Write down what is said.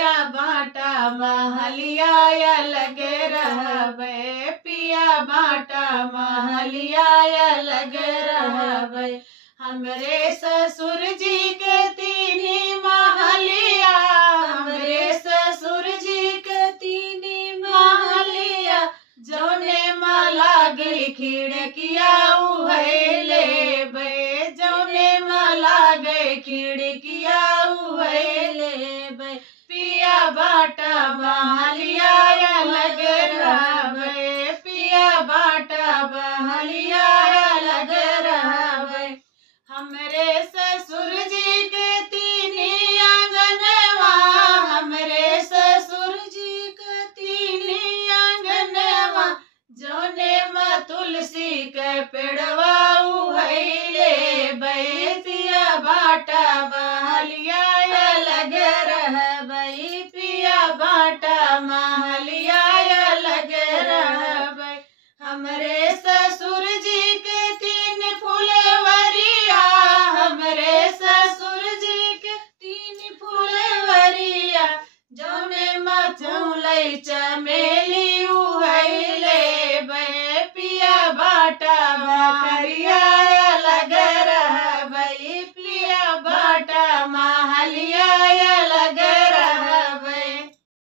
पिया बाटा महलिया लगे रहबे, पिया बाटा महलिया लगे रहबे। हमरे ससुर जी के तीनी महलिया, हमरे ससुर जी के तीनी महलिया, जौने में लागी खिड़किया उहे लेबे, जौने में लागे खिड़किया उहे लेबे। पिया बाटा महलिया लगे रहबे, पिया बाटा महलिया लगे रहबे। हमरे ससुर जी के तीनी आंगनवा, हमरे ससुर जी के तीनी आंगनवा, जौने में तुलसी के पेड़वा उहे लेबे। पिया बाटा महलिया लगे रहबे, पिया बाटा महलिया लगे रहबे। हमरे ससुर जी के तीन फुलवरिया, हमरे ससुर जी के तीन फुलवरिया, जौने में चौलै चमेलिया